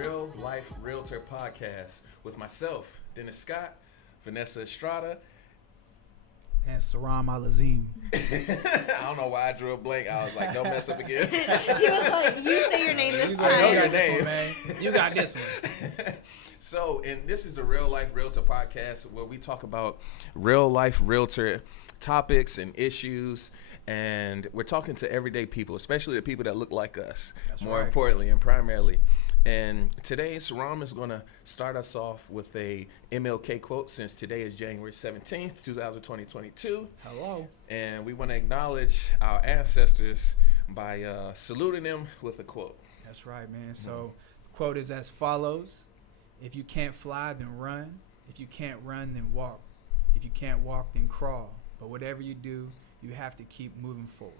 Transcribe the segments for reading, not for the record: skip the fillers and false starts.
Real Life Realtor podcast with myself, Dennis Scott, Vanessa Estrada, and Sirrom Alizem. I don't know why I drew a blank. I was like, don't mess up again. He was like, you say your name this time. You got this one, man. You got this one. So, and this is the Real Life Realtor podcast where we talk about real life realtor topics and issues. And we're talking to everyday people, especially the people that look like us, That's more right. importantly and primarily. And today, Sirrom is going to start us off with a MLK quote since today is January 17th, 2022. Hello. And we want to acknowledge our ancestors by saluting them with a quote. That's right, man. So the quote is as follows. If you can't fly, then run. If you can't run, then walk. If you can't walk, then crawl. But whatever you do, you have to keep moving forward.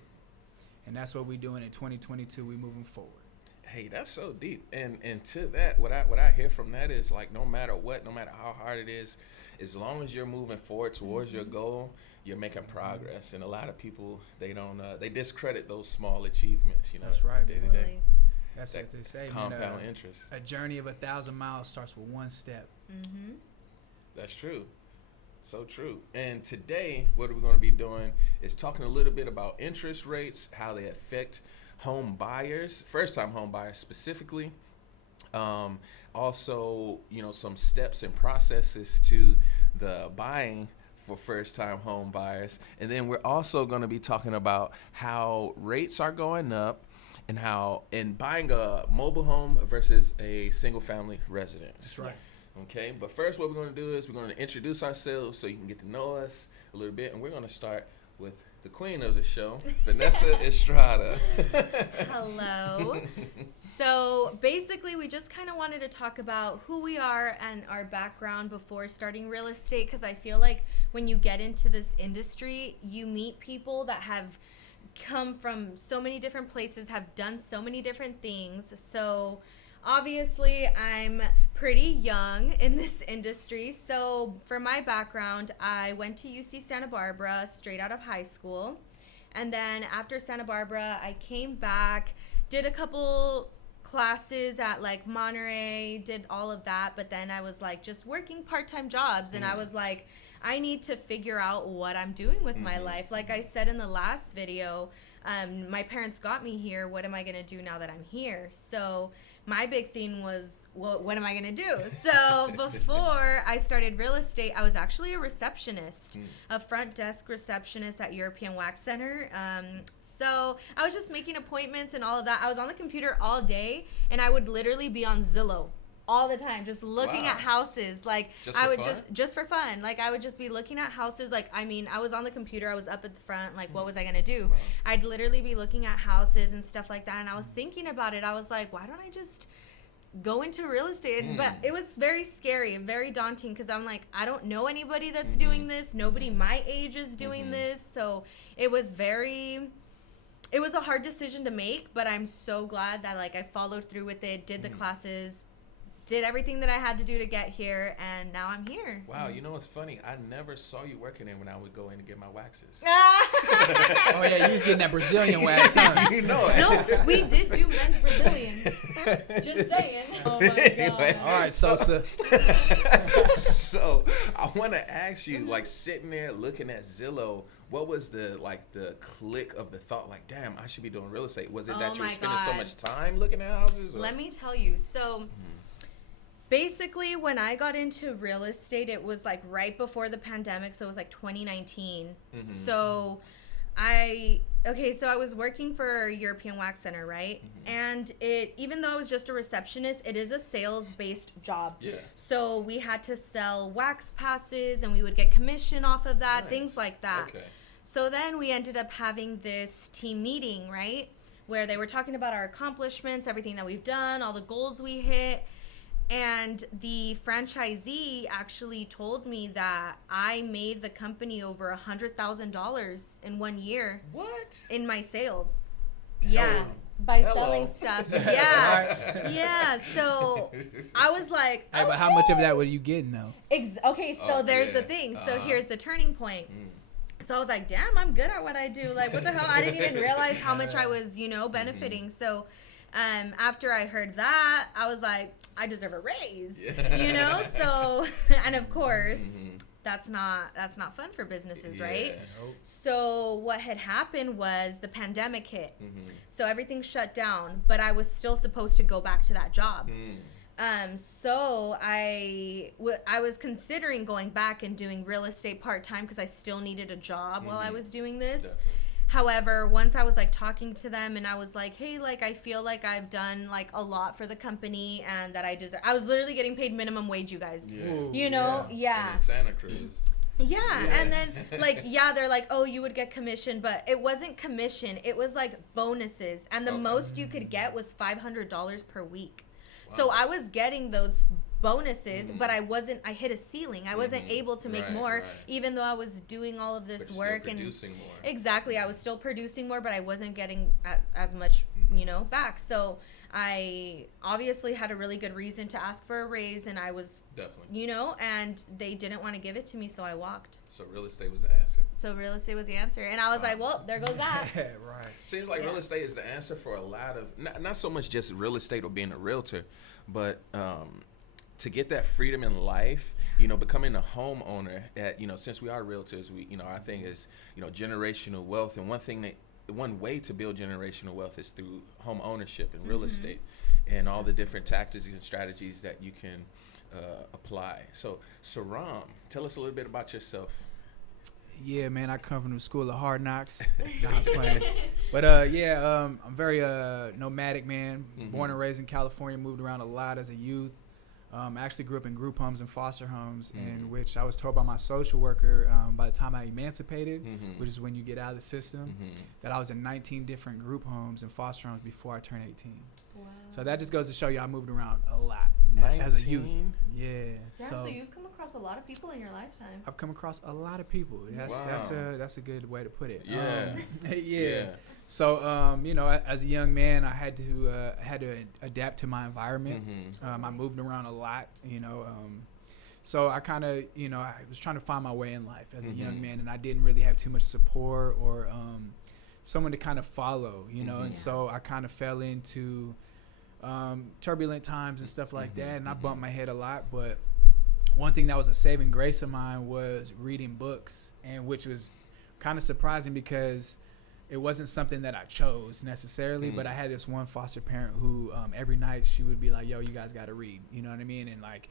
And that's what we're doing in 2022. We're moving forward. Hey, that's so deep. And to that, what I hear from that is like, no matter what, no matter how hard it is, as long as you're moving forward towards your goal, you're making progress. And a lot of people, they don't, they discredit those small achievements, you know. That's right, day to baby. day. That's what they say. Compound man, interest. A journey of 1,000 miles starts with one step. Mm-hmm. That's true. So true. And today, what we're going to be doing is talking a little bit about interest rates, how they affect home buyers, first-time home buyers specifically. Also, you know, some steps and processes to the buying for first-time home buyers. And then we're also going to be talking about how rates are going up and how in buying a mobile home versus a single-family residence. That's right. Okay, but first what we're going to do is we're going to introduce ourselves so you can get to know us a little bit. And we're going to start with the queen of the show, Vanessa Estrada. Hello. So basically, we just kind of wanted to talk about who we are and our background before starting real estate, because I feel like when you get into this industry, you meet people that have come from so many different places, have done so many different things. So obviously, I'm pretty young in this industry. So for my background, I went to UC Santa Barbara straight out of high school. And then after Santa Barbara, I came back, did a couple classes at like Monterey, did all of that. But then I was like just working part-time jobs. And I was like, I need to figure out what I'm doing with my life. Like I said in the last video, my parents got me here. What am I going to do now that I'm here? So my big thing was, well, what am I going to do? So before I started real estate, I was actually a receptionist, a front desk receptionist at European Wax Center. So I was just making appointments and all of that. I was on the computer all day, and I would literally be on Zillow all the time, just looking at houses. Like I would just for fun. Like I would just be looking at houses. Like, I mean, I was on the computer, I was up at the front. Like, what was I gonna do? I'd literally be looking at houses and stuff like that. And I was thinking about it. I was like, why don't I just go into real estate? But it was very scary and very daunting, because I'm like, I don't know anybody that's doing this. Nobody my age is doing this. So it was a hard decision to make, but I'm so glad that like I followed through with it, did the classes, did everything that I had to do to get here, and now I'm here. Wow, you know what's funny? I never saw you working in when I would go in to get my waxes. Oh, yeah, you was getting that Brazilian wax, huh? You know it. No, we did do men's Brazilians. Just saying. Oh, my God. All right, Sosa. So I want to ask you, like sitting there looking at Zillow, what was the click of the thought, like, damn, I should be doing real estate? Was it that you were spending so much time looking at houses? Or? Let me tell you. So basically, when I got into real estate, it was like right before the pandemic. So it was like 2019. So I was working for European Wax Center, right? And even though I was just a receptionist, it is a sales-based job. Yeah. So we had to sell wax passes, and we would get commission off of that, things like that. Okay. So then we ended up having this team meeting, right? Where they were talking about our accomplishments, everything that we've done, all the goals we hit. And the franchisee actually told me that I made the company over $100,000 in 1 year. What? In my sales. Yeah. By selling stuff. Yeah. Yeah. So I was like, Hey, but how much of that were you getting, though? Okay, so there's the thing. So here's the turning point. So I was like, damn, I'm good at what I do. Like, what the hell? I didn't even realize how much I was, benefiting. So After I heard that, I was like, I deserve a raise, So, and of course, that's not fun for businesses, right? Nope. So what had happened was the pandemic hit. So everything shut down, but I was still supposed to go back to that job. So I was considering going back and doing real estate part-time because I still needed a job while I was doing this. Definitely. However, once I was like talking to them and I was like, hey, like I feel like I've done like a lot for the company and that I deserve. I was literally getting paid minimum wage, you guys. Yeah. Ooh, Yeah. And in Santa Cruz. Yeah, Yes. and then like they're like, oh, you would get commission, but it wasn't commission. It was like bonuses, and the most you could get was $500 per week. Wow. So I was getting those bonuses, but I hit a ceiling. I wasn't able to make more, even though I was doing all of this But work still and producing more. exactly, I was still producing more, but I wasn't getting as much, back. So I obviously had a really good reason to ask for a raise, and I was Definitely. and they didn't want to give it to me, so I walked. So real estate was the answer. So real estate was the answer, and I was like, well, there goes that. Right. Seems like real estate is the answer for a lot of not so much just real estate or being a realtor, but to get that freedom in life, becoming a homeowner since we are realtors, our thing is, generational wealth. And one way to build generational wealth is through home ownership and real estate and all the different tactics and strategies that you can apply. So Sirrom, tell us a little bit about yourself. Yeah, man, I come from the school of hard knocks. Nah, I'm just playing. But I'm very nomadic, man. Born and raised in California, moved around a lot as a youth. I actually grew up in group homes and foster homes, in which I was told by my social worker by the time I emancipated, which is when you get out of the system, that I was in 19 different group homes and foster homes before I turned 18. Wow. So that just goes to show you I moved around a lot as a youth. 19? Yeah. Damn, so you've come across a lot of people in your lifetime. I've come across a lot of people. That's a good way to put it. Yeah. Yeah. So, as a young man, I had to adapt to my environment. I moved around a lot, so I kind of, I was trying to find my way in life as a young man, and I didn't really have too much support or someone to kind of follow, and so I kind of fell into turbulent times and stuff like that, and I bumped my head a lot, but one thing that was a saving grace of mine was reading books, and which was kind of surprising because it wasn't something that I chose necessarily, but I had this one foster parent who every night she would be like, yo, you guys got to read. You know what I mean? And like,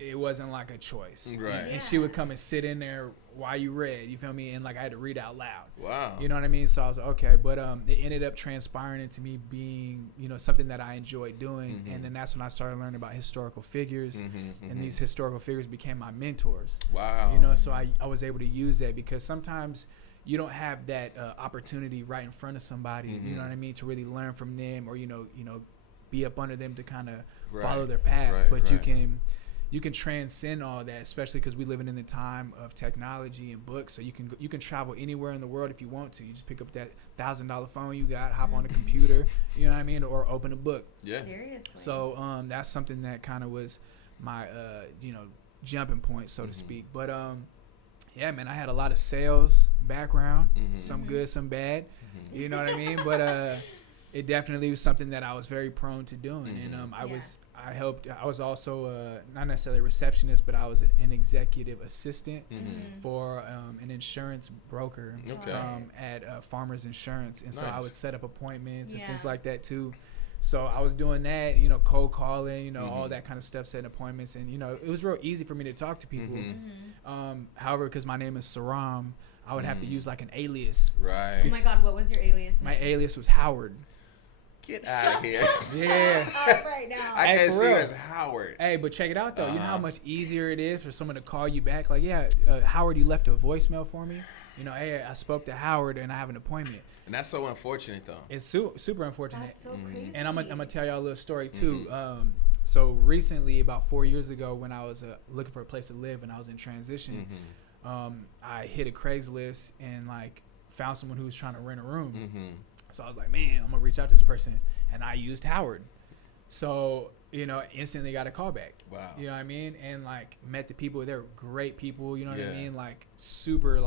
it wasn't like a choice. Right. And she would come and sit in there while you read, you feel me? And like, I had to read out loud. Wow. You know what I mean? So I was like, okay. But it ended up transpiring into me being, something that I enjoyed doing. And then that's when I started learning about historical figures. And these historical figures became my mentors. Wow. So I was able to use that because sometimes you don't have that opportunity right in front of somebody, you know what I mean, to really learn from them or, be up under them to kind of follow their path. But you can transcend all that, especially because we're living in the time of technology and books. So you can travel anywhere in the world if you want to. You just pick up that $1,000 phone you got, hop on the computer, you know what I mean, or open a book. Yeah. Seriously. So that's something that kind of was my, jumping point, so to speak. But yeah, man, I had a lot of sales background, some good, some bad, you know what I mean? But it definitely was something that I was very prone to doing. And I was also not necessarily a receptionist, but I was an executive assistant for an insurance broker at Farmers Insurance. And so I would set up appointments and things like that too. So I was doing that, cold calling, all that kind of stuff, setting appointments. And, it was real easy for me to talk to people. However, because my name is Sirrom, I would have to use like an alias. Right. Oh my God, what was your alias name? My alias was Howard. Get out of here. Yeah. Up right now. I Hey, can't for see you real. as Howard. Hey, but check it out though. You know how much easier it is for someone to call you back? Like, Howard, you left a voicemail for me. Hey, I spoke to Howard and I have an appointment. And that's so unfortunate, though. It's super unfortunate. That's so crazy. And I'm gonna tell y'all a little story too. So recently, about 4 years ago, when I was looking for a place to live and I was in transition, I hit a Craigslist and like found someone who was trying to rent a room. So I was like, man, I'm gonna reach out to this person, and I used Howard. So instantly got a call back. Wow. You know what I mean? And like met the people. They're great people. You know what I mean? Like super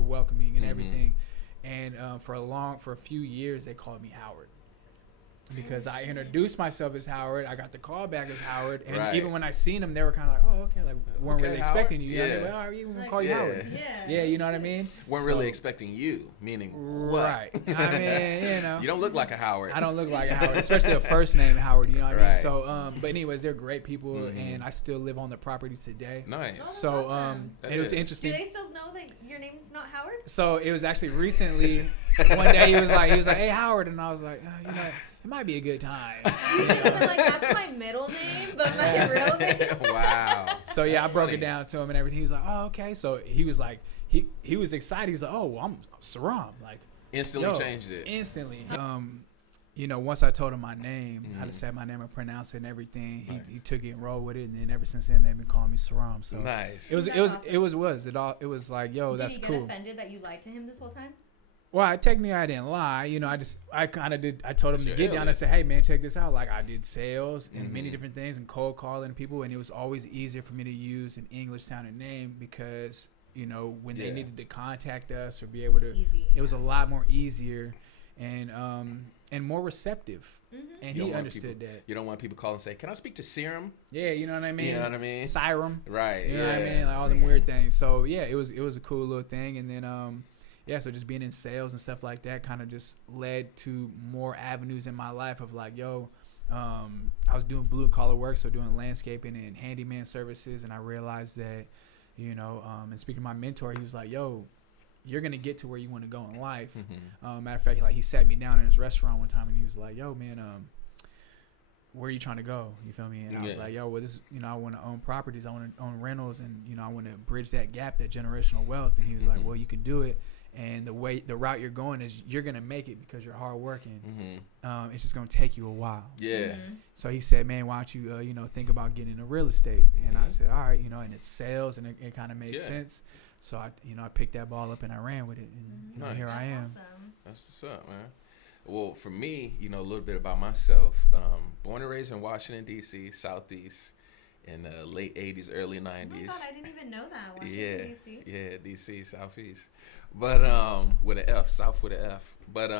welcoming and everything. And for a few years, they called me Howard. because I introduced myself as Howard. I got the call back as Howard, and Right. even when I seen him, they were kind of like, "Oh, okay," like weren't Okay, really Howard? expecting you. You know what I mean? Yeah. Well, are you gonna Like, call you yeah. Howard? Yeah. Yeah, you know what I mean? Weren't So- really expecting you, meaning what? Right. I mean, you know. You don't look like a Howard. I don't look like a Howard, especially a first name Howard. You know what I mean? Right. So, but anyways, they're great people, Mhm. and I still live on the property today. Nice. Oh, that's So, awesome. That it was is. Do interesting. they still know that your name's not Howard? So it was actually recently. One day he was like, "Hey Howard," and I was like, you know, it might be a good time. You should have been like, that's my middle name, but my real name. Wow. So yeah, That's I broke funny. it down to him and everything. He was like, "Oh, okay." So he was like, he was excited. He was like, "Oh, well, I'm Sirrom." Like Instantly yo, changed it. instantly. You know, once I told him my name, how to Mhm. say my name and pronounce it and everything, Nice. he took it and rolled with it. And then ever since then, they've been calling me Sirrom. So Nice. it was That's it was awesome. it was like, yo, that's Did he cool. get offended that you lied to him this whole time? Well, I didn't lie. You know, I kind of did. I told him That's to your get down and alias. say, "Hey, man, check this out." Like I did sales and many Mhm. different things and cold calling people, and it was always easier for me to use an English sounding name because you know when they Yeah. needed to contact us or be able to, Easy. it was a lot more easier and more receptive. Mm-hmm. And You don't he want understood people- that. You don't want people calling and say, "Can I speak to Sirrom?" Yeah, you know what I mean. You know what I mean? Sirrom. Right. You know yeah. what I mean? Like all them weird things. So yeah, it was a cool little thing. And then yeah, so just being in sales and stuff like that kind of just led to more avenues in my life of like, yo, I was doing blue collar work, so doing landscaping and handyman services, and I realized that, you know, and speaking to my mentor, he was like, yo, you're gonna get to where you want to go in life. Mhm. Matter of fact, like he sat me down in his restaurant one time and he was like, yo, man, where are you trying to go? You feel me? And I was Yeah. like, yo, well, this, you know, I want to own properties, I want to own rentals, and you know, I want to bridge that gap, that generational wealth. And he was like, Mhm. well, you can do it, and the route you're going is you're gonna make it because you're hardworking. Mhm. It's just gonna take you a while. Yeah. Mm-hmm. So he said, man, why don't you, you know, think about getting into real estate? And I Mhm. said, all right, you know, and it's sales, and it kind of made Yeah. sense. So I, you know, I picked that ball up and I ran with it, and you know, Nice. here I am. Awesome. That's what's up, man. Well, for me, you know, a little bit about myself. Born and raised in Washington, D.C., Southeast, in the late 80s, early Oh my 90s. god, I didn't even know that. Washington, Yeah, D.C. yeah, D.C., Southeast. But with an F, South with an F. But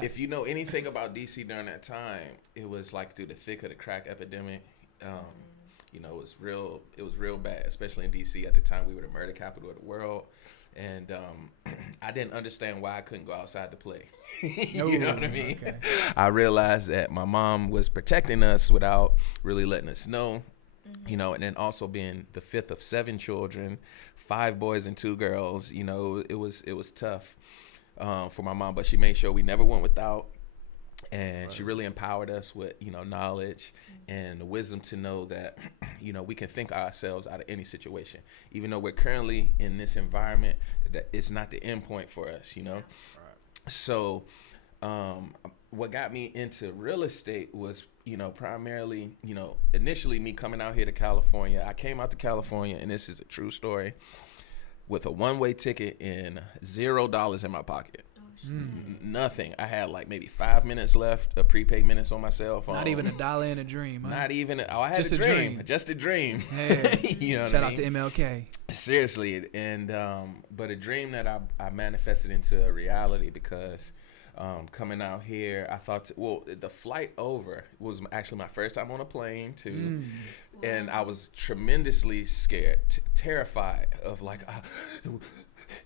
if you know anything about D.C. during that time, it was like through the thick of the crack epidemic. You know, it was real bad, especially in D.C. At the time. We were the murder capital of the world. And I didn't understand why I couldn't go outside to play. You know what I mean? Okay. I realized that my mom was protecting us without really letting us know. You know, and then also being the fifth of 7 children, 5 boys and 2 girls, you know, it was tough for my mom, but she made sure we never went without. And she really empowered us with, you know, knowledge and the wisdom to know that, you know, we can think ourselves out of any situation. Even though we're currently in this environment, that it's not the end point for us, you know. So what got me into real estate was, you know, primarily, you know, initially me coming out here to California. I came out to California, and this is a true story, with a one-way ticket and $0 in my pocket. Nothing. I had like maybe 5 minutes left of prepaid minutes on my cell phone. Not even $1 in a dream, huh? Not even. Oh, I had Just a a dream. dream. Just a dream. Hey, You know what shout I out mean? to MLK. Seriously, and but a dream that I manifested into a reality because coming out here, I thought, the flight over was actually my first time on a plane too, and I was tremendously scared, terrified of like,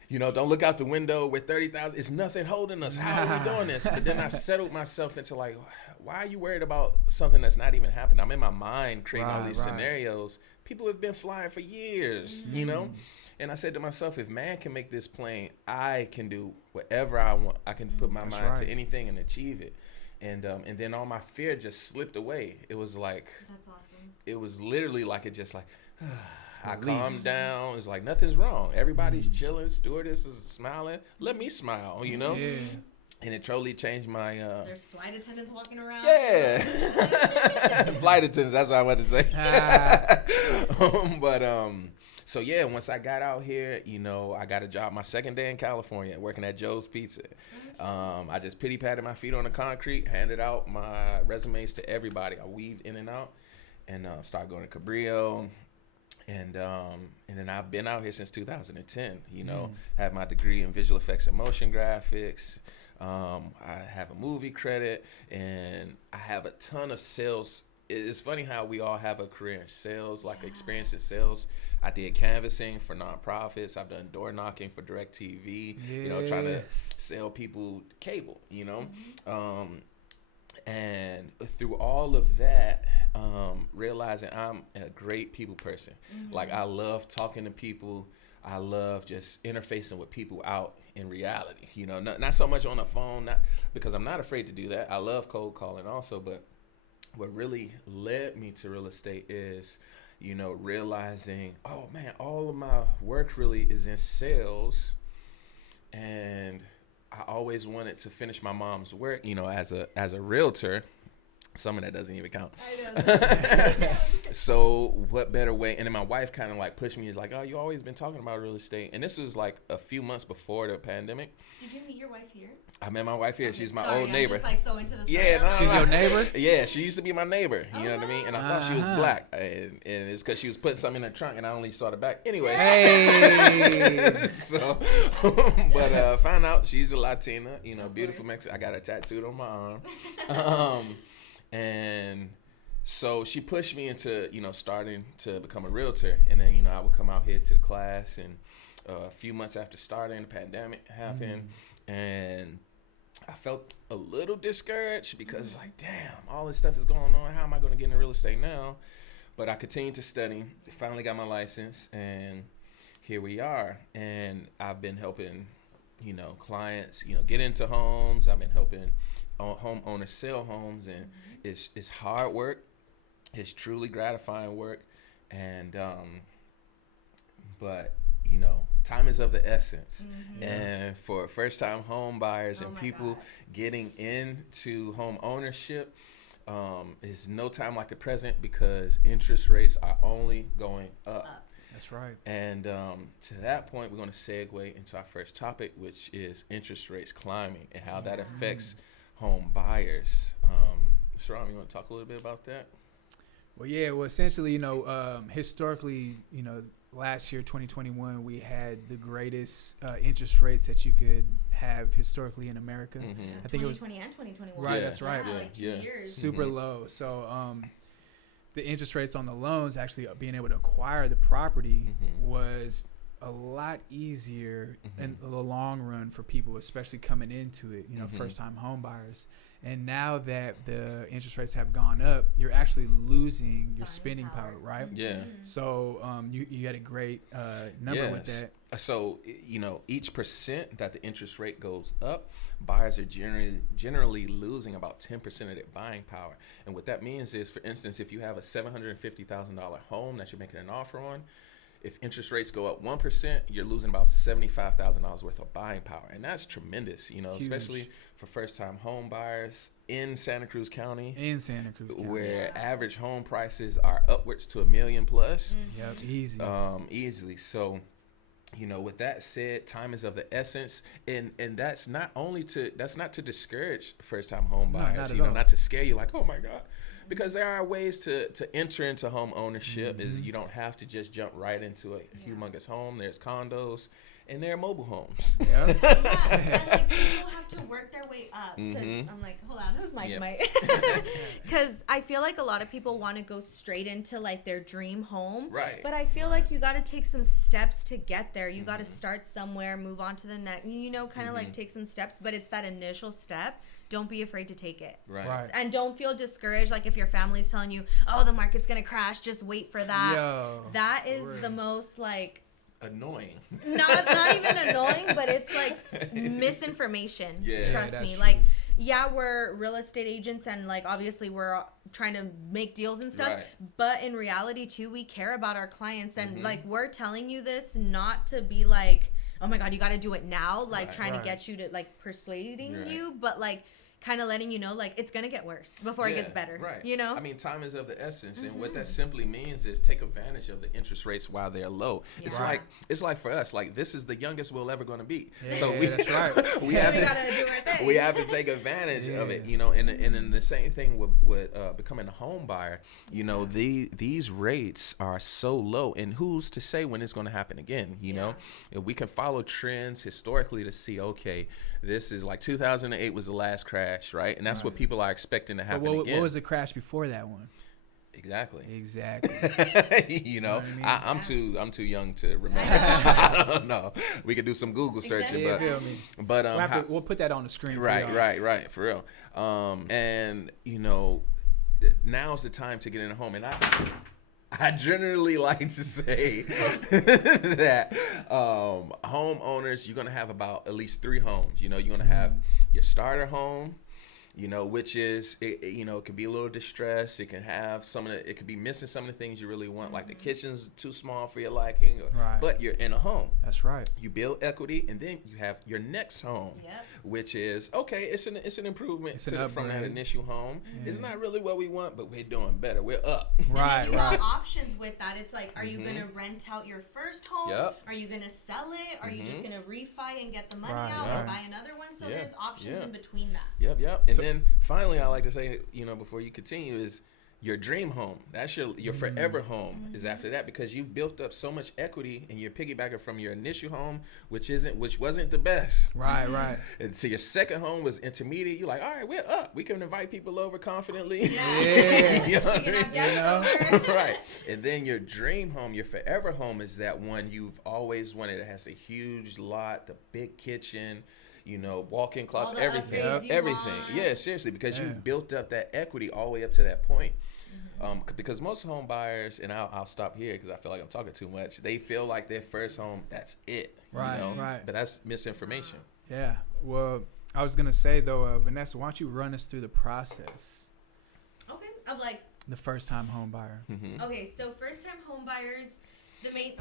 you know, don't look out the window. We're 30,000. It's nothing holding us. How are we doing this? But then I settled myself into like, why are you worried about something that's not even happening? I'm in my mind creating all Right, these right. scenarios. People have been flying for years, you know? And I said to myself, if man can make this plane, I can do whatever I want. I can put my That's mind to right. anything and achieve it. And then all my fear just slipped away. It was like, That's awesome. it was literally like it just like, I Release. calmed down. It's like nothing's wrong. Everybody's chilling. Stewardess is smiling. Let me smile, you know? Yeah. And it totally changed my There's flight attendants walking around. yeah. Flight attendants, that's what I wanted to say. So yeah, once I got out here, you know, I got a job my second day in California working at Joe's Pizza. I just pity patted my feet on the concrete, handed out my resumes to everybody. I weaved in and out, and started going to Cabrillo. And then I've been out here since 2010, you know, have my degree in visual effects and motion graphics, I have a movie credit, and I have a ton of sales. It's funny how we all have a career in sales, like experience in sales. I did canvassing for nonprofits. I've done door knocking for DirecTV, you know, trying to sell people cable, you know. And through all of that, realizing I'm a great people person. Like, I love talking to people. I love just interfacing with people out in reality, you know, not so much on the phone, not because I'm not afraid to do that. I love cold calling also, but what really led me to real estate is, you know, realizing, oh man, all of my work really is in sales, and I always wanted to finish my mom's work, you know, as a realtor. Some of that doesn't even count. I know. So what better way? And then my wife kind of like pushed me. Is like, oh, you always been talking about real estate. And this was like a few months before the pandemic. Did you meet your wife here? I met my wife here. Okay, She's my sorry, old neighbor. I'm just like so into this. Yeah, no, she's your neighbor. Yeah, she used to be my neighbor. You know what I mean? And I thought she was black, and it's because she was putting something in the trunk, and I only saw the back. Anyway. Hey. So, but found out she's a Latina. You know, beautiful Mexican. I got her tattooed on my arm. And so she pushed me into, you know, starting to become a realtor. And then, you know, I would come out here to the class, and a few months after starting, the pandemic happened. And I felt a little discouraged because like, damn, all this stuff is going on. How am I going to get into real estate now? But I continued to study, finally got my license, and here we are. And I've been helping, you know, clients, you know, get into homes. I've been helping homeowners sell homes, and it's hard work. It's truly gratifying work, and but you know, time is of the essence. And for first-time home buyers and people getting into home ownership, is no time like the present, because interest rates are only going up. That's right. And to that point, we're going to segue into our first topic, which is interest rates climbing and how that affects home buyers. Sirrom, you want to talk a little bit about that? Well, yeah. Well, essentially, you know, historically, you know, last year, 2021, we had the greatest interest rates that you could have historically in America. I think it was 2020 and 2021. Right, that's right. Like 2 years. Super low. So the interest rates on the loans, actually being able to acquire the property was a lot easier in the long run for people, especially coming into it, you know, first-time home buyers. And now that the interest rates have gone up, you're actually losing your spending power, right? Yeah. So you had a great number with that. So, you know, each percent that the interest rate goes up, buyers are generally losing about 10% of their buying power. And what that means is, for instance, if you have a $750,000 home that you're making an offer on, if interest rates go up 1%, you're losing about $75,000 worth of buying power. And that's tremendous, you know, Huge. Especially for first-time home buyers in Santa Cruz County. Where average home prices are upwards to $1 million plus. Yep, easy. Easily. So, you know, with that said, time is of the essence, and that's not to discourage first-time home buyers, not to scare you like, oh my God. Because there are ways to enter into home ownership. Is you don't have to just jump right into a humongous home. There's condos, and there are mobile homes. And like people have to work their way up. Because I'm like, hold on, who's Mike? Because I feel like a lot of people want to go straight into like their dream home. Right. But I feel like you got to take some steps to get there. You got to start somewhere, move on to the next. You know, kind of like take some steps. But it's that initial step. Don't be afraid to take it. Right. And don't feel discouraged. Like if your family's telling you, oh, the market's going to crash, just wait for that. That is the most like annoying. Not even annoying, but it's like misinformation. Trust me. True. Like, we're real estate agents, and like obviously we're trying to make deals and stuff. But in reality too, we care about our clients, and like we're telling you this not to be like, oh my God, you got to do it now. Like trying to get you to like persuading you, but like kind of letting you know, like, it's going to get worse before it gets better, right. you know? I mean, time is of the essence, and what that simply means is take advantage of the interest rates while they're low. Yeah. It's like for us, like, this is the youngest we're ever going to be. Yeah, So that's right. we have gotta do our thing. we have to take advantage of it, you know. And then the same thing with becoming a home buyer. You know, these rates are so low, and who's to say when it's going to happen again? You know, if we can follow trends historically to see, okay, this is like 2008 was the last crash, right? And that's what people are expecting to happen again. What was the crash before that one? Exactly. You know, what I mean? I'm too young to remember. I don't know. We could do some Google searching, we'll put that on the screen. Right, for real. And you know, now's the time to get in a home, and I generally like to say that homeowners, you're gonna have about at least 3 homes. You know, you're gonna have your starter home, you know, which is, you know, it could be a little distressed. It can have it could be missing some of the things you really want, like the kitchen's too small for your liking, but you're in a home. That's right. You build equity, and then you have your next home, which is, okay, it's an improvement from that initial home. Yeah. It's not really what we want, but we're doing better. We're up. Right, and then you got options with that. It's like, are you going to rent out your first home? Yep. Are you going to sell it? Are you just going to refi and get the money out and buy another one? So there's options in between that. Yep. And then finally, I like to say, you know, before you continue, is your dream home. That's your forever home is after that, because you've built up so much equity and you're piggybacking from your initial home, which wasn't the best. Right. And so your second home was intermediate. You're like, all right, we're up. We can invite people over confidently. Yeah. You know we can have guests over. Right. And then your dream home, your forever home, is that one you've always wanted. It has a huge lot, the big kitchen, you know, walk-in closet, everything. Yeah, seriously, because you've built up that equity all the way up to that point. Because most home buyers, and I'll stop here because I feel like I'm talking too much, they feel like their first home, that's it. Right, you know? right. But that's misinformation. Yeah. Well, I was going to say, though, Vanessa, why don't you run us through the process? Okay. Of like the first-time home buyer. Okay, so first-time home buyers, the main...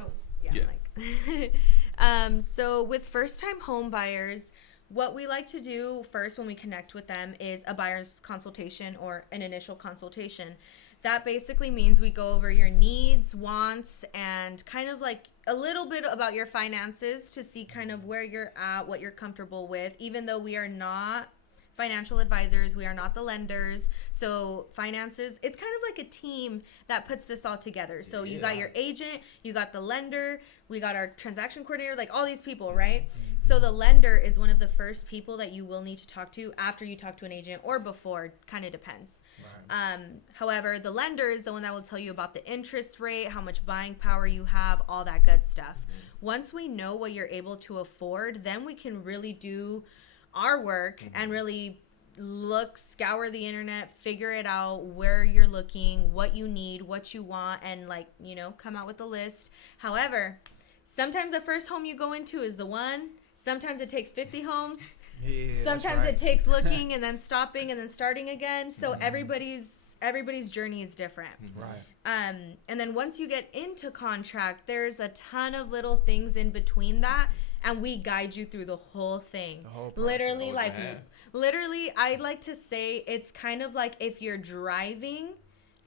so with first-time home buyers, what we like to do first when we connect with them is a buyer's consultation or an initial consultation. That basically means we go over your needs, wants, and kind of like a little bit about your finances to see kind of where you're at, what you're comfortable with, even though we are not financial advisors, we are not the lenders. So finances, it's kind of like a team that puts this all together. So you got your agent, you got the lender, we got our transaction coordinator, like all these people, right? So the lender is one of the first people that you will need to talk to after you talk to an agent or before, kind of depends. Right. However, the lender is the one that will tell you about the interest rate, how much buying power you have, all that good stuff. Once we know what you're able to afford, then we can really do our work and really scour the internet, figure it out, where you're looking, what you need, what you want, and like, you know, come out with a list. However, sometimes the first home you go into is the one. Sometimes it takes 50 homes. Sometimes it takes looking and then stopping and then starting again. So everybody's journey is different. Right. And then once you get into contract, there's a ton of little things in between that, and we guide you through the whole thing. The whole process. Literally, I like to say it's kind of like if you're driving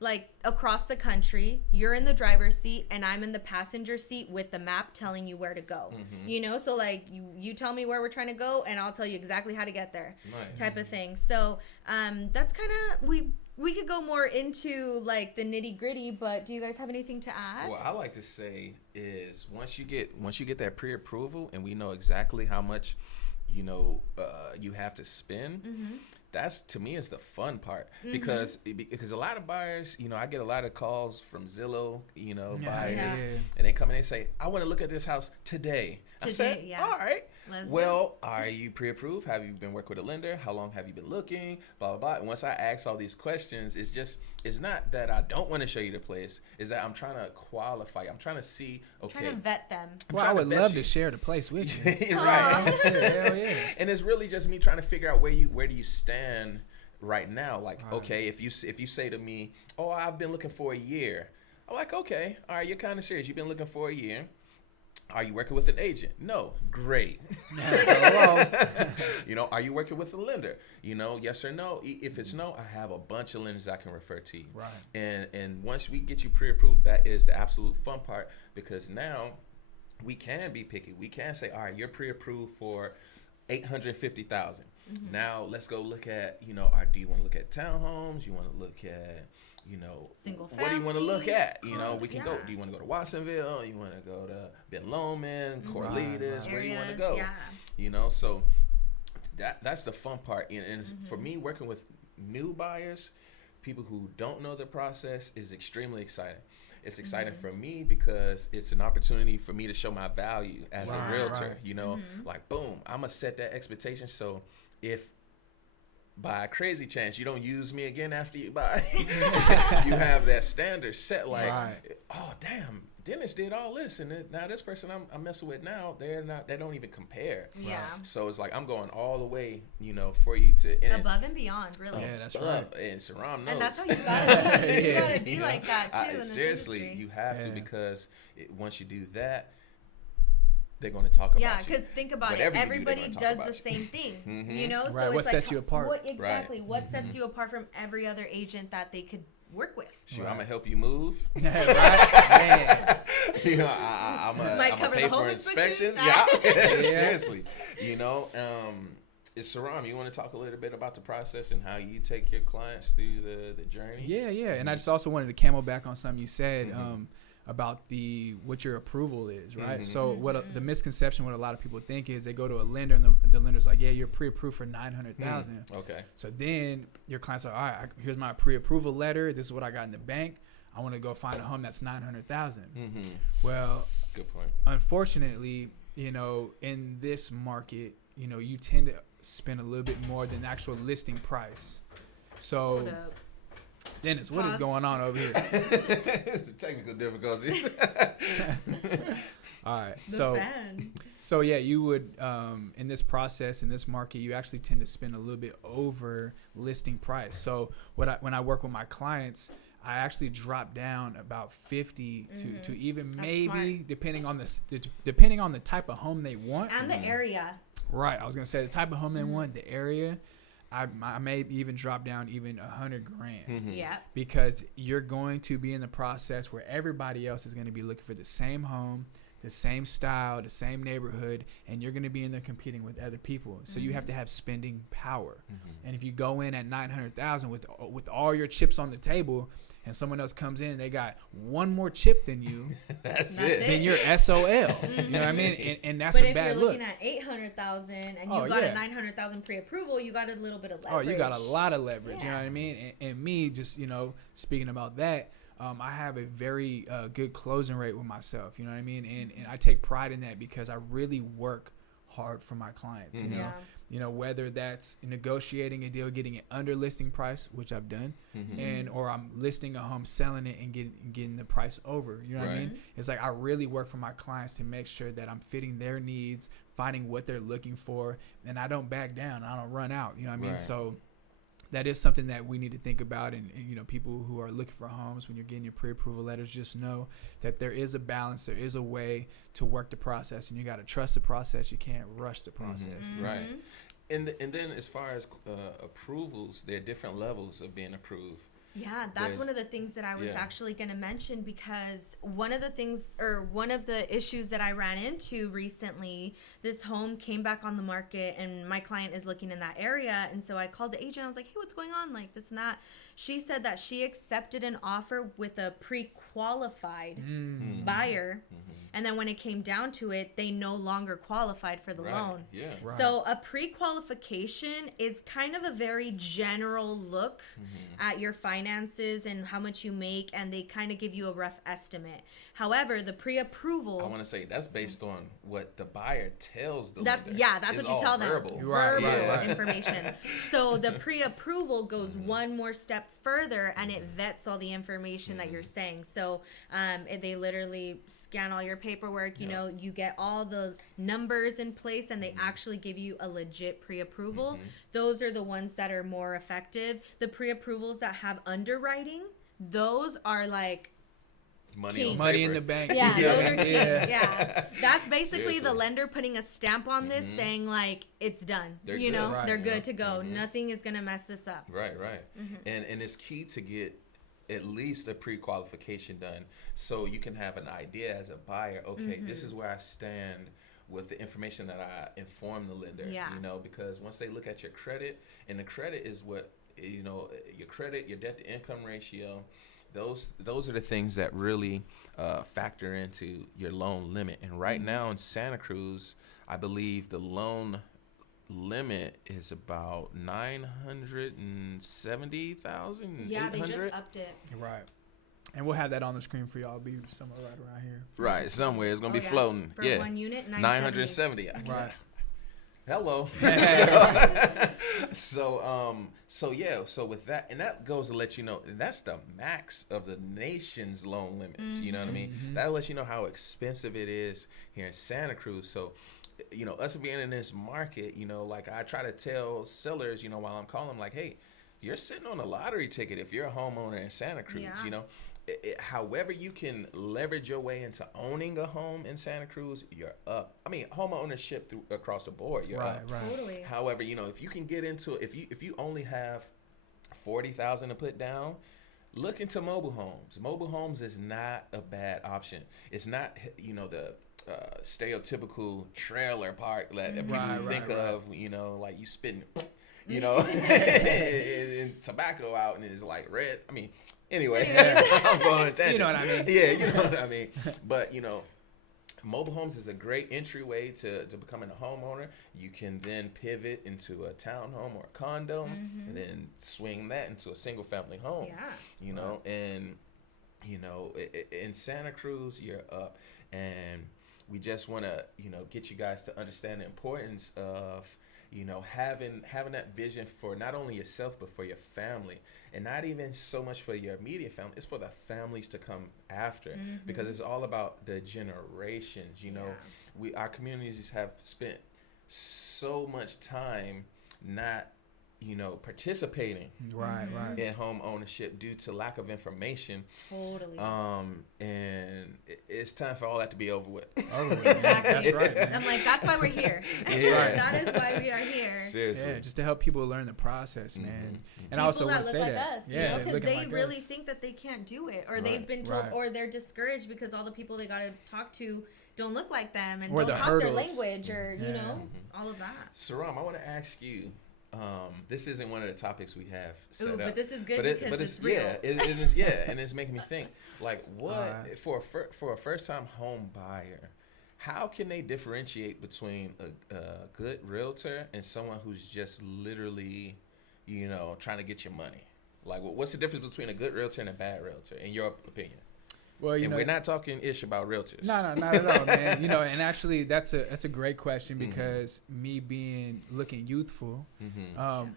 like across the country, you're in the driver's seat and I'm in the passenger seat with the map telling you where to go. You know, so like you tell me where we're trying to go and I'll tell you exactly how to get there. Type of thing. So that's kind of, we could go more into like the nitty gritty, but do you guys have anything to add? Well, I like to say is once you get that pre-approval and we know exactly how much, you know, you have to spend, that's, to me, is the fun part. Because a lot of buyers, you know, I get a lot of calls from Zillow, you know, buyers, and they come and they say, I want to look at this house today. I said, all right. Well, are you pre-approved? Have you been working with a lender? How long have you been looking? Blah, blah, blah. And once I ask all these questions, it's not that I don't want to show you the place. It's that I'm trying to qualify. I'm trying to see, okay. Trying to vet them. Well, I would love to share the place with you. Right. Hell yeah. And it's really just me trying to figure out where do you stand right now. Like, okay, if you say to me, oh, I've been looking for a year. I'm like, okay, all right, you're kind of serious. You've been looking for a year. Are you working with an agent? No. Great. You Are you working with a lender? Yes or no. If it's no, I have a bunch of lenders I can refer to you. Right. And once we get you pre-approved, that is the absolute fun part, because now we can be picky. We can say, all right, you're pre-approved for $850,000. Now let's go look at, do you want to look at townhomes? You want to look at, single family. what do you want to look at? We can go. Do you want to go to Watsonville? You want to go to Ben Lomond, Corlitas? Where do you want to go? Yeah. So that's the fun part. And for me, working with new buyers, people who don't know the process, is extremely exciting. It's exciting for me because it's an opportunity for me to show my value as a realtor. Like, boom, I'm going to set that expectation. So if by a crazy chance you don't use me again after you buy, you have that standard set, like, oh, damn, Dennis did all this, and now this person I'm messing with now, they don't even compare. Yeah. So it's like I'm going all the way, for you to above and beyond, really. Yeah, that's right. And Sirrom knows. And that's how you gotta be. You gotta be like that too. In this seriously, industry. you have to, because once you do that, they're going to talk about you. Yeah, because think about it. Everybody does the same thing. So Right. What sets you apart? What sets you apart from every other agent that they could work with? Shoot, I'm gonna help you move. Right? Man. I'm gonna cover pay the for home inspections. inspection. Yeah, seriously. Is Sirrom, you want to talk a little bit about the process and how you take your clients through the journey? Yeah. And I just also wanted to camel back on something you said about what your approval is, right? So the misconception, what a lot of people think is they go to a lender and the lender's like, yeah, you're pre-approved for $900,000. Okay. So then your client's like, all right, here's my pre-approval letter. This is what I got in the bank. I want to go find a home that's $900,000. Well, good point. Unfortunately, in this market, you tend to spend a little bit more than the actual listing price. So, Dennis, what is going on over here? Technical difficulties. All right. So yeah, you would in this process, in this market, you actually tend to spend a little bit over listing price. So when I work with my clients, I actually drop down about 50 to even maybe depending on the type of home they want and the area. Right. I was gonna say the type of home they want, the area. I may even drop down even $100,000. Yeah. Because you're going to be in the process where everybody else is going to be looking for the same home, the same style, the same neighborhood, and you're going to be in there competing with other people. So you have to have spending power. And if you go in at $900,000 with all your chips on the table, and someone else comes in and they got one more chip than you, that's it. Then you're SOL. You know what I mean? And that's a bad look. But if you're looking at $800,000 and you got a $900,000 pre-approval, you got a little bit of leverage. Oh, you got a lot of leverage. You know what I mean? And me, just speaking about that, I have a very good closing rate with myself. You know what I mean? And I take pride in that because I really work hard for my clients. Whether that's negotiating a deal, getting it under listing price, which I've done, or I'm listing a home, selling it, and getting the price over. You know what I mean? It's like I really work for my clients to make sure that I'm fitting their needs, finding what they're looking for, and I don't back down. I don't run out. You know what I mean? So that is something that we need to think about. And people who are looking for homes, when you're getting your pre-approval letters, just know that there is a balance. There is a way to work the process, and you got to trust the process. You can't rush the process. Right. And then as far as approvals, there are different levels of being approved. Yeah, that's one of the things that I was actually going to mention, because one of the issues that I ran into recently, this home came back on the market and my client is looking in that area. And so I called the agent. I was like, hey, what's going on? Like this and that. She said that she accepted an offer with a pre-qualified buyer. And then when it came down to it, they no longer qualified for the loan. Yeah. Right. So a pre-qualification is kind of a very general look at your finances and how much you make, and they kind of give you a rough estimate. However, the pre-approval, I want to say that's based on what the buyer tells the that's lender. That's It's what you tell verbal. them. Right. Verbal information. So the pre-approval goes one more step further, and it vets all the information that you're saying. So they literally scan all your paperwork. You get all the numbers in place, and they actually give you a legit pre-approval. Those are the ones that are more effective. The pre-approvals that have underwriting, those are like money money in the bank. Yeah, Yeah. those are king. Yeah. Yeah. That's basically the Seriously. lender putting a stamp on this saying like it's done. They're you good. know, Right. they're Yeah. good to go. Nothing is going to mess this up. Right. And it's key to get at least a pre-qualification done so you can have an idea as a buyer. Okay, this is where I stand with the information that I inform the lender. Yeah. You know, because once they look at your credit, and the credit is what, you know, your credit, your debt to income ratio, those are the things that really factor into your loan limit. And right now in Santa Cruz, I believe the loan limit is about 970,000. Yeah, they 800. just upped it. Right. And we'll have that on the screen for y'all. Be somewhere right around here. Right, somewhere it's gonna Oh, be yeah. floating. For Yeah, one unit, 970. Right. Hello. So with that, and that goes to let you know, and that's the max of the nation's loan limits. You know what I mean? That lets you know how expensive it is here in Santa Cruz. So, you know, us being in this market, you know, like I try to tell sellers, you know, while I'm calling them, like, hey, you're sitting on a lottery ticket if you're a homeowner in Santa Cruz. Yeah. You know, however you can leverage your way into owning a home in Santa Cruz, you're up. I mean, home ownership across the board, you're Right. up. Right. Totally. However, you know, if you can get into if you only have 40,000 to put down, look into mobile homes. Mobile homes is not a bad option. It's not, you know, the stereotypical trailer park that people Right, think right. of. You know, like you spitting, you know, and tobacco out and it's like red. I mean, anyway, I'm going on a tangent. You know what I mean. Yeah, you know what I mean. But you know, mobile homes is a great entryway to becoming a homeowner. You can then pivot into a townhome or a condo, and then swing that into a single family home. Yeah. You know, and you know, in Santa Cruz, you're up, and we just want to, you know, get you guys to understand the importance of, you know, having that vision for not only yourself but for your family, and not even so much for your immediate family. It's for the families to come after, because it's all about the generations. You know, our communities have spent so much time not, you know, participating Right. Right. in home ownership due to lack of information. Totally. And it's time for all that to be over with. Exactly. That's right. Man. I'm like, that's why we're here. Yeah. That is why we are here. Seriously. Yeah, just to help people learn the process, man. And I People also that want to look say like that. us, Yeah, you know, because looking they like really us. think that they can't do it, or Right. they've been told, Right. or they're discouraged because all the people they got to talk to don't look like them and Or don't the talk hurdles. their language, or you Yeah. know, all of that. Sirrom, I want to ask you. This isn't one of the topics we have set Ooh, up. but this is good but because it's it's real. Yeah, it is. Yeah, and it's making me think. Like, what Alright. for a first time home buyer? How can they differentiate between a good realtor and someone who's just literally, you know, trying to get your money? Like, what's the difference between a good realtor and a bad realtor, in your opinion? Well, you And know, we're not talking ish about realtors. No, not at all, man. You know, and actually, that's a great question, because me being looking youthful,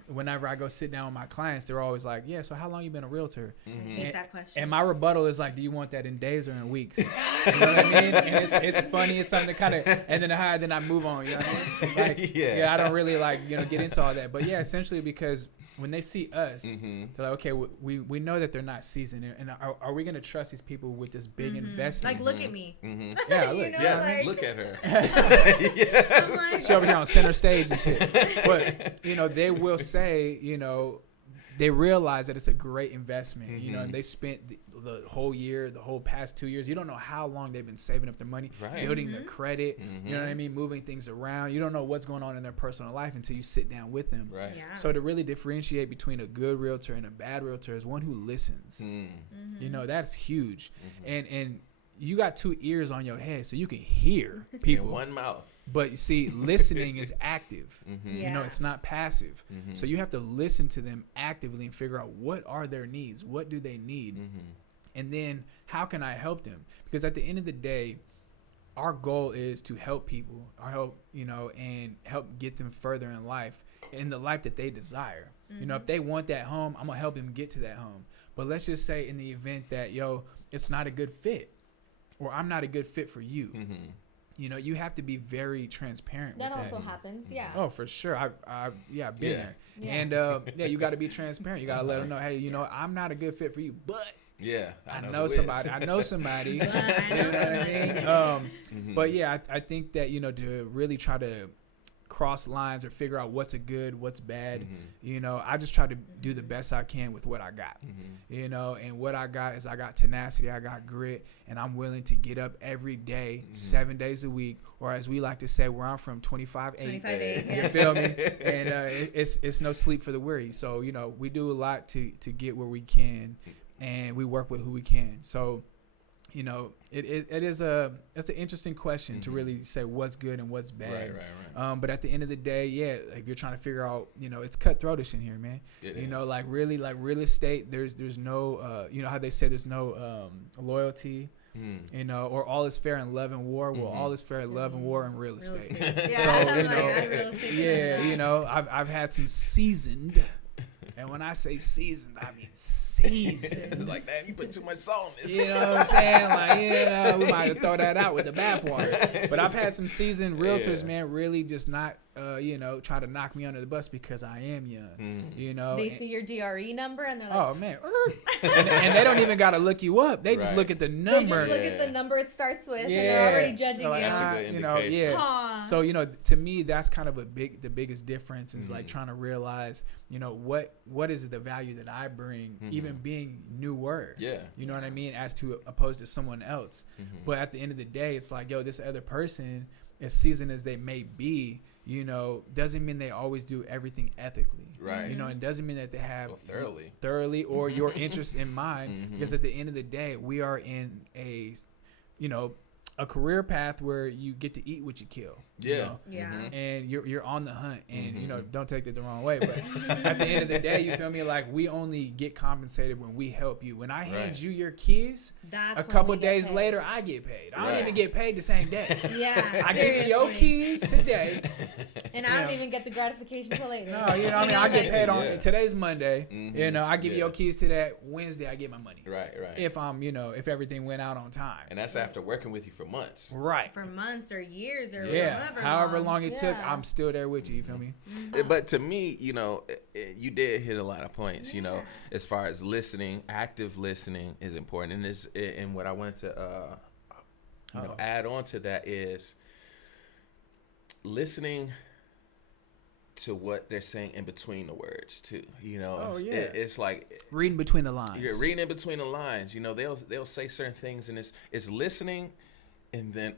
whenever I go sit down with my clients, they're always like, "Yeah, so how long you been a realtor?" I hate that question. And my rebuttal is like, "Do you want that in days or in weeks?" You know what I mean? And it's funny. It's something to kind of, and then I move on. You know what I mean? Like, Yeah. I don't really get into all that. But yeah, essentially, because when they see us, they're like, okay, we know that they're not seasoned, and are we gonna trust these people with this big investment? Like, look at me. Yeah, You look, know, Yeah, like- look at her. I'm like, she over here on center stage and shit. But you know, they will say, you know, they realize that it's a great investment. You know, and they spent the whole year, the whole past 2 years. You don't know how long they've been saving up their money, Right. building their credit. You know what I mean? Moving things around. You don't know what's going on in their personal life until you sit down with them. Right. Yeah. So to really differentiate between a good realtor and a bad realtor is one who listens. You know, that's huge. And you got 2 ears on your head, so you can hear people. In one mouth. But you see, listening is active. You know, Yeah. it's not passive. So you have to listen to them actively and figure out what are their needs, what do they need, and then how can I help them? Because at the end of the day, our goal is to help people, and help get them further in life, in the life that they desire. You know, if they want that home, I'm gonna help them get to that home. But let's just say in the event that it's not a good fit, or I'm not a good fit for you. You know, you have to be very transparent that with that. also happens. Yeah. Oh, for sure. I've been there. Yeah. And you got to be transparent. You got to let them know, hey, I'm not a good fit for you, but Yeah, I know somebody. You know what I mean? But yeah, I think that, to really try to cross lines or figure out what's a good, what's bad, I just try to do the best I can with what I got, and what I got is I got tenacity, I got grit, and I'm willing to get up every day, 7 days a week, or as we like to say where I'm from, 25/8. 25/8. You feel me? And it's no sleep for the weary. So, we do a lot to get where we can, and we work with who we can. So, it's an interesting question to really say what's good and what's bad. Right. But at the end of the day, yeah, if you're trying to figure out, it's cutthroatish in here, man. Like really, like real estate, there's no, how they say there's no loyalty. Or all is fair in love and war. Well, all is fair in love and war in real estate. I've had some seasoned. And when I say seasoned, I mean seasoned. Like, man, you put too much salt in this. You know what I'm saying? Like, we might have throw that out with the bathwater. But I've had some seasoned realtors, man, really just not, try to knock me under the bus because I am young. They see your DRE number and they're like, oh, man. and they don't even got to look you up. They just look at the number. They just look at the number it starts with, and they're already judging you. That's a good indication. Aww. So, to me, that's kind of the biggest difference is like trying to realize, what is the value that I bring, even being newer. Yeah. You know what I mean? As to opposed to someone else. But at the end of the day, it's like, this other person, as seasoned as they may be, doesn't mean they always do everything ethically. Right. And doesn't mean that they have thoroughly or your interest in mind. Because at the end of the day, we are in a career path where you get to eat what you kill. And you're on the hunt, and don't take that the wrong way, but at the end of the day, you feel me, like we only get compensated when we help you. When I hand you your keys, that's a couple days later I get paid. I don't even get paid the same day. I give you your keys today, and I don't even get the gratification till later. No, I get paid on today's Monday. I give you your keys today. Wednesday I get my money. Right. If I'm if everything went out on time, and that's after working with you for months. Right. For months or years or however long it took, I'm still there with you. You feel me? But to me, you did hit a lot of points. As far as listening, active listening is important, and what I wanted to add on to that is listening to what they're saying in between the words too. It's like reading between the lines. You're reading in between the lines. They'll say certain things, and it's listening, and then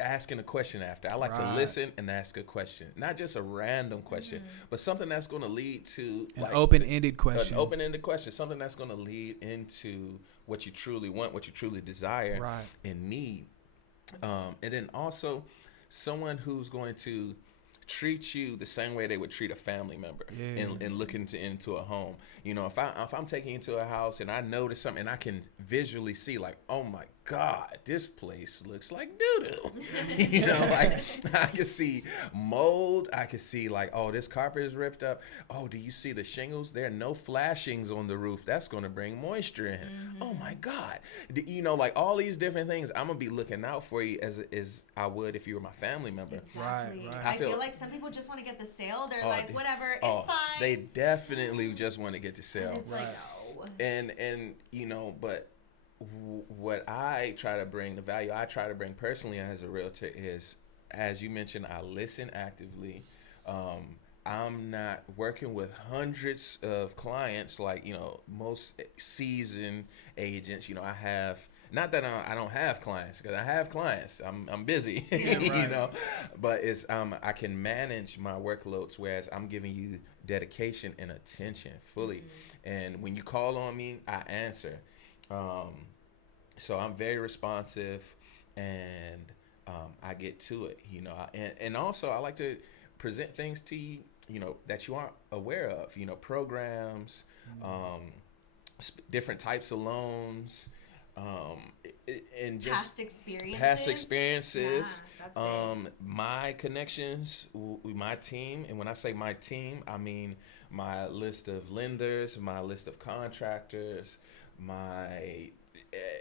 asking a question after. I like to listen and ask a question, not just a random question, but something that's going to lead to an open-ended question. An open-ended question, something that's going to lead into what you truly want, what you truly desire and need, and then also someone who's going to treat you the same way they would treat a family member and look into a home. If I'm taking you to a house and I notice something and I can visually see like, oh my God, this place looks like doo-doo. Like I can see mold. I can see like, oh, this carpet is ripped up. Oh, do you see the shingles? There are no flashings on the roof. That's going to bring moisture in. Oh my God. Like all these different things, I'm going to be looking out for you as I would if you were my family member. Exactly. Right. I feel like some people just want to get the sale. They're like, whatever, it's fine. They definitely just want to get the sale. And it's like, no. And but what I try to bring, the value I try to bring personally as a realtor is, as you mentioned, I listen actively. I'm not working with hundreds of clients like, most seasoned agents. I have, not that I don't have clients, because I have clients. I'm busy, but it's I can manage my workloads, whereas I'm giving you dedication and attention fully. And when you call on me, I answer. So I'm very responsive, and I get to it, and also I like to present things to you, that you aren't aware of, programs, different types of loans, and just past experiences, my connections with my team. And when I say my team, I mean my list of lenders, my list of contractors,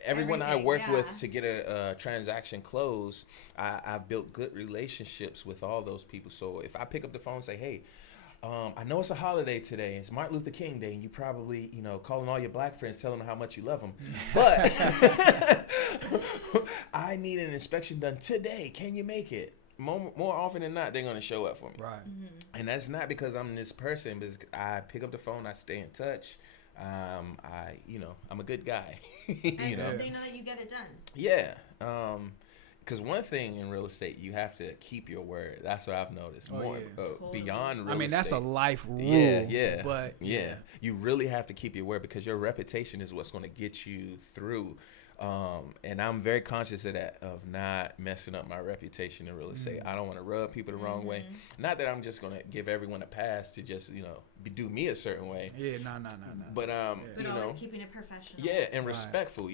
everyone I work with to get a transaction closed. I've built good relationships with all those people. So if I pick up the phone and say, hey, I know it's a holiday today. It's Martin Luther King Day, and you probably, calling all your black friends, telling them how much you love them. But I need an inspection done today. Can you make it? More often than not, they're going to show up for me. Right. And that's not because I'm this person, but I pick up the phone, I stay in touch. I'm a good guy. And they know that you get it done. Yeah. Because one thing in real estate, you have to keep your word. That's what I've noticed. Totally. Beyond real estate. That's a life rule. Yeah. But yeah. You really have to keep your word because your reputation is what's going to get you through. And I'm very conscious of that, of not messing up my reputation in real estate. I don't want to rub people the wrong way. Not that I'm just going to give everyone a pass to just, do me a certain way. Yeah, no. But, but always keeping it professional. Yeah, and respectful,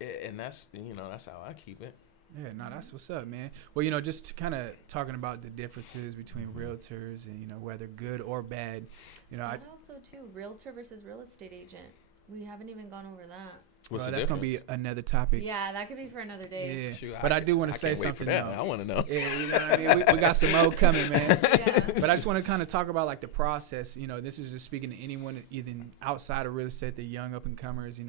and that's, that's how I keep it. Yeah, no, that's what's up, man. Well, just kind of talking about the differences between realtors and, whether good or bad, And also, too, realtor versus real estate agent. We haven't even gone over that. What's the that's going to be another topic. Yeah, that could be for another day. Yeah, Shoot, but I do want to say something though. I want to know. Yeah, you know what I mean? We got some more coming, man. Yeah. But I just want to kind of talk about like the process. This is just speaking to anyone even outside of real estate, the young up and comers. I'm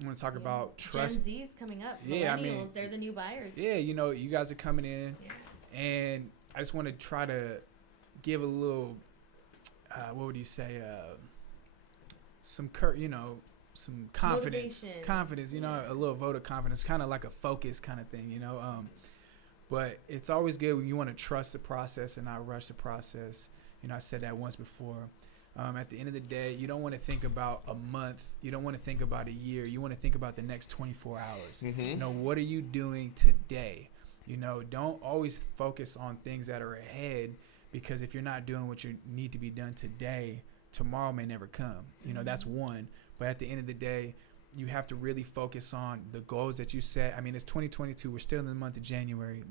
going to talk about trust. Gen Z's coming up. Yeah, Millennials, they're the new buyers. Yeah, you guys are coming in, and I just want to try to give a little, what would you say, some confidence, motivation. A little vote of confidence, kind of like a focus kind of thing, but it's always good when you want to trust the process and not rush the process. I said that once before. At the end of the day, you don't want to think about a month. You don't want to think about a year. You want to think about the next 24 hours. What are you doing today? Don't always focus on things that are ahead, because if you're not doing what you need to be done today, tomorrow may never come. That's one. But at the end of the day, you have to really focus on the goals that you set. I mean, it's 2022. We're still in the month of January.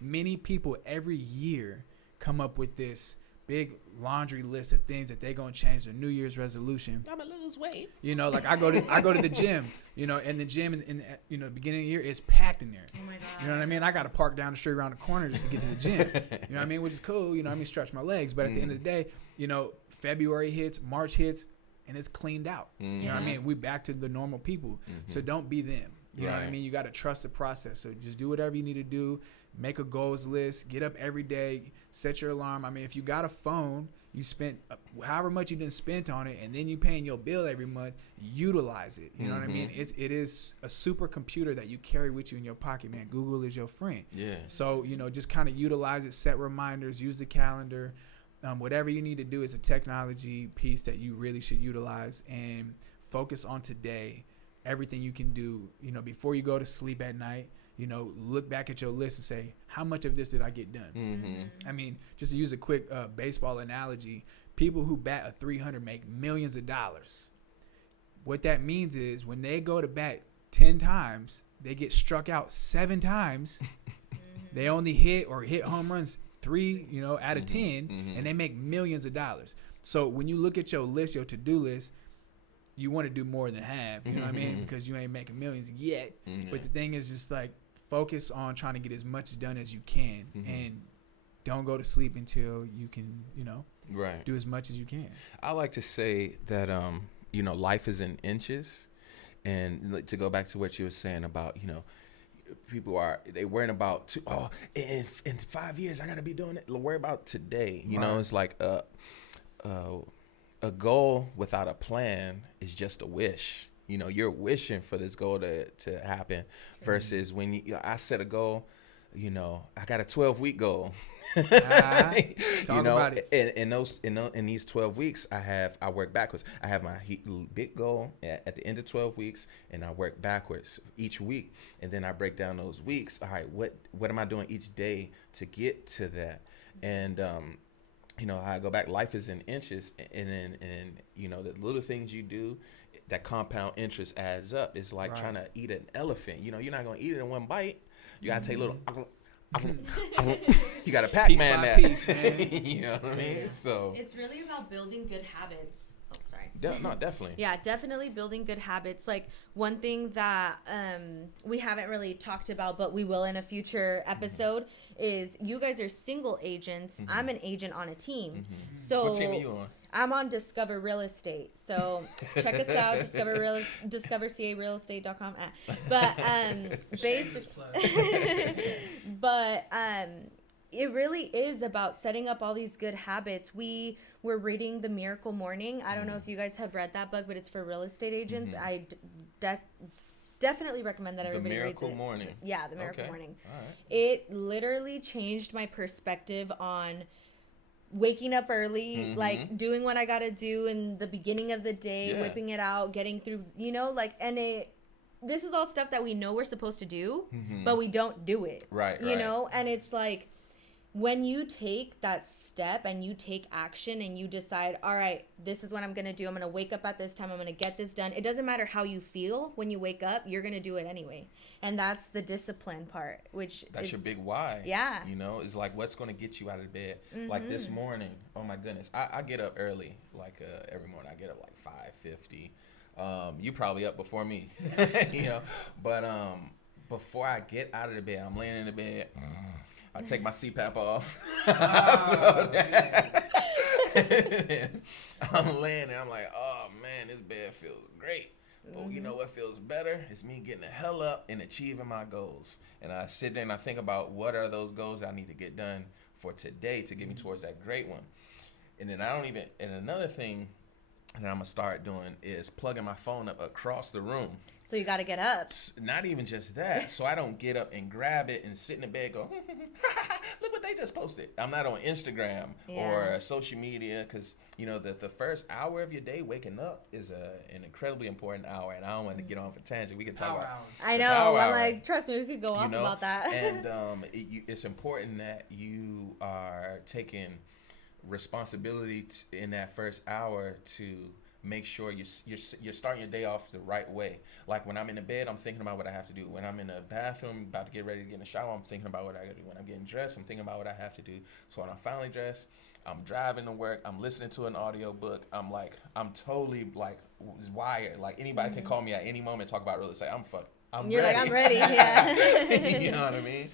Many people every year come up with this big laundry list of things that they're going to change their New Year's resolution. I'm going to lose weight. Like I go to the gym, and the gym in the beginning of the year is packed in there. Oh my God. You know what I mean? I got to park down the street around the corner just to get to the gym. You know what I mean? Which is cool. Stretch my legs. But at the end of the day, February hits, March hits, and it's cleaned out. You know what I mean? We back to the normal people. So don't be them. You know what I mean? You got to trust the process. So just do whatever you need to do. Make a goals list. Get up every day. Set your alarm. I mean, if you got a phone, you spent however much you didn't spend on it, and then you paying your bill every month, utilize it. You know what I mean? It is a supercomputer that you carry with you in your pocket, man. Google is your friend. Yeah. So, just kind of utilize it. Set reminders. Use the calendar. Whatever you need to do is a technology piece that you really should utilize, and focus on today. Everything you can do, before you go to sleep at night, look back at your list and say, how much of this did I get done? I mean, just to use a quick baseball analogy, people who bat a 300 make millions of dollars. What that means is when they go to bat 10 times, they get struck out 7 times. They only hit home runs 3, out of 10, and they make millions of dollars. So when you look at your list, your to-do list, you want to do more than half, you know what I mean? Because you ain't making millions yet. But the thing is just like, focus on trying to get as much done as you can, and don't go to sleep until you can, do as much as you can. I like to say that, life is in inches. And to go back to what you were saying about, people they worrying about, in 5 years, I got to be doing it. Worry about today. It's like a goal without a plan is just a wish. You're wishing for this goal to happen, versus when I set a goal, I got a 12-week goal. Talk about it. In these 12 weeks, I work backwards. I have my big goal at the end of 12 weeks, and I work backwards each week, and then I break down those weeks. All right, what am I doing each day to get to that? And I go back, life is in inches, and the little things you do, that compound interest adds up. It's like trying to eat an elephant. You're not going to eat it in one bite. You got to take little, you got to Pac-Man that. Piece, man. You know what I mean? So it's really about building good habits. Oh, sorry. No, definitely. Yeah, definitely building good habits. Like one thing that we haven't really talked about, but we will in a future episode, is you guys are single agents. I'm an agent on a team. So What team are you on? I'm on Discover Real Estate. So check us out, discovercarealestate.com. But but it really is about setting up all these good habits. We were reading The Miracle Morning. I don't know if you guys have read that book, but it's for real estate agents. I definitely recommend that everybody reads it. The Miracle Morning. Yeah, The Miracle Morning. All right. It literally changed my perspective on waking up early, like doing what I got to do in the beginning of the day, whipping it out, getting through, this is all stuff that we know we're supposed to do, but we don't do it. Right. You know, and it's like, when you take that step and you take action and you decide, all right, this is what I'm going to do. I'm going to wake up at this time. I'm going to get this done. It doesn't matter how you feel when you wake up. You're going to do it anyway. And that's the discipline part, that's your big why. Yeah. You know, it's like, what's going to get you out of bed? Like this morning, oh my goodness. I get up early, like every morning. I get up like 5:50. You probably up before me, you know. But before I get out of the bed, I'm laying in the bed. I take my CPAP off. I'm laying there. I'm like, oh, man, this bed feels great. But you know what feels better? It's me getting the hell up and achieving my goals. And I sit there and I think about what are those goals that I need to get done for today to get me towards that great one. And then and another thing that I'm going to start doing is plugging my phone up across the room. So you got to get up. Not even just that. So I don't get up and grab it and sit in the bed and go, look what they just posted. I'm not on Instagram or social media because, you know, the first hour of your day waking up is an incredibly important hour. And I don't want to get on for tangent. We can talk about I know. I'm like, trust me, we could go off about that. And it's important that you are taking responsibility in that first hour to make sure you're starting your day off the right way. Like when I'm in the bed, I'm thinking about what I have to do. When I'm in the bathroom, about to get ready to get in the shower, I'm thinking about what I got to do. When I'm getting dressed, I'm thinking about what I have to do. So when I'm finally dressed, I'm driving to work, I'm listening to an audio book. I'm totally like wired. Like anybody can call me at any moment and talk about real estate. You're ready. like, I'm ready. Yeah. You know what I mean?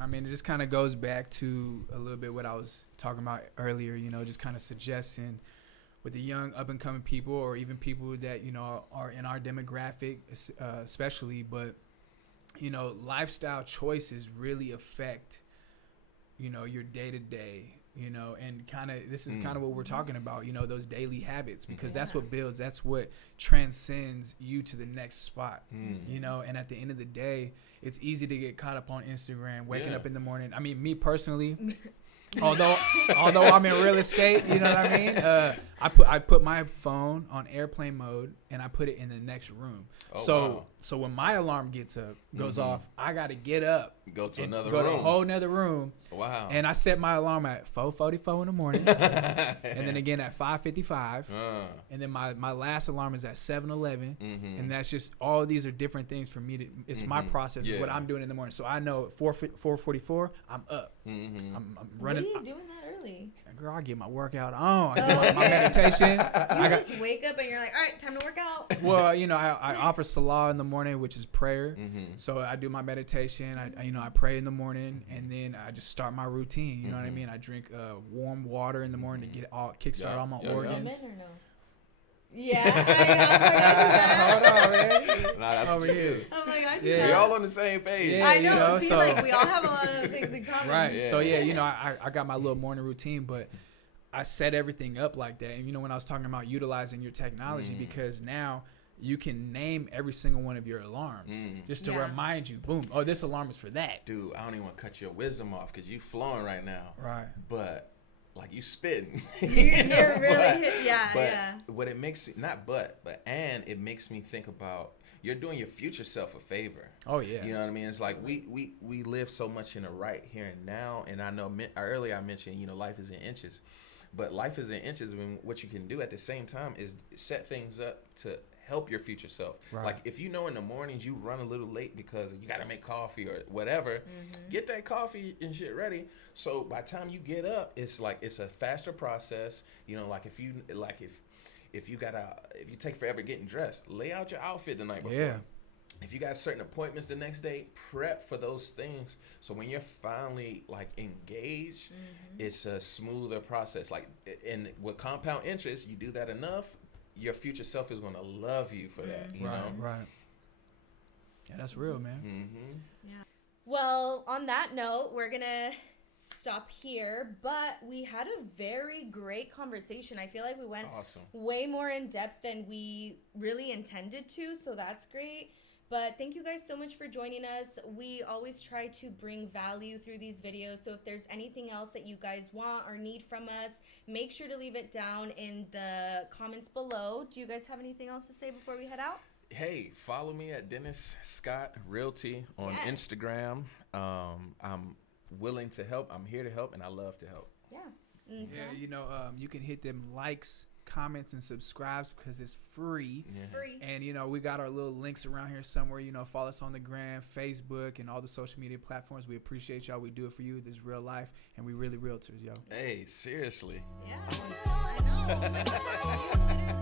I mean, it just kind of goes back to a little bit what I was talking about earlier, you know, just kind of suggesting with the young up-and-coming people or even people that, you know, are in our demographic especially. But, you know, lifestyle choices really affect, you know, your day-to-day, you know, and kind of this is kind of what we're talking about, you know, those daily habits, because that's what builds, that's what transcends you to the next spot, you know. And at the end of the day, it's easy to get caught up on Instagram, waking up in the morning. I mean, me personally, although I'm in real estate, you know what I mean? I put my phone on airplane mode and I put it in the next room. So when my alarm goes off, I got to get up, go to a whole nother room. Wow. And I set my alarm at 4:44 in the morning, and then again at 5:55, and then my last alarm is at 7:11, and that's just all of these are different things for me. It's my process, is what I'm doing in the morning. So I know at 4:44 I'm up. I'm running. What are you doing that early? Girl, I get my workout on. I do my meditation. Just wake up and you're like, all right, time to work out. Well, you know, I offer Salah in the morning, which is prayer. So I do my meditation. I pray in the morning, and then I just start my routine. You know what I mean? I drink warm water in the morning to get kickstart all my organs. Men or no? Yeah, I Hold on, man. Nah, that's over here. I'm like, I do Yeah. that. We're all on the same page. Yeah, I know. you know, See, so- like we all have a lot of things in common. Right. Yeah. So yeah, you know, I got my little morning routine, but I set everything up like that. And you know, when I was talking about utilizing your technology, because now you can name every single one of your alarms just to remind you, boom, oh, this alarm is for that. Dude, I don't even want to cut your wisdom off because you flowing right now. Right. But like you spitting. You're really yeah. What it makes it makes me think about, you're doing your future self a favor. Oh yeah. You know what I mean? It's like we live so much in the right here and now, and I know earlier I mentioned, you know, life is in inches, but life is in inches when what you can do at the same time is set things up to help your future self. Right. Like if you know in the mornings you run a little late because you got to make coffee or whatever, get that coffee and shit ready. So by the time you get up, it's a faster process. You know, like if if you take forever getting dressed, lay out your outfit the night before. Yeah. If you got certain appointments the next day, prep for those things. So when you're finally like engaged, it's a smoother process. Like, and with compound interest, you do that enough, your future self is going to love you for that. You know? Right. Yeah, that's real, man. Yeah. Well, on that note, we're going to stop here, but we had a very great conversation. I feel like we went way more in depth than we really intended to, so that's great. But thank you guys so much for joining us. We always try to bring value through these videos. So if there's anything else that you guys want or need from us, make sure to leave it down in the comments below. Do you guys have anything else to say before we head out? Hey, follow me at dennis.scott realty on Instagram. I'm willing to help. I'm here to help, and I love to help. Yeah. Yeah, you know, you can hit them likes, comments, and subscribes because it's free. Free. And, you know, we got our little links around here somewhere. You know, follow us on the gram, Facebook, and all the social media platforms. We appreciate y'all. We do it for you. This is real life, and we really realtors, yo. Hey, seriously. Yeah. I know.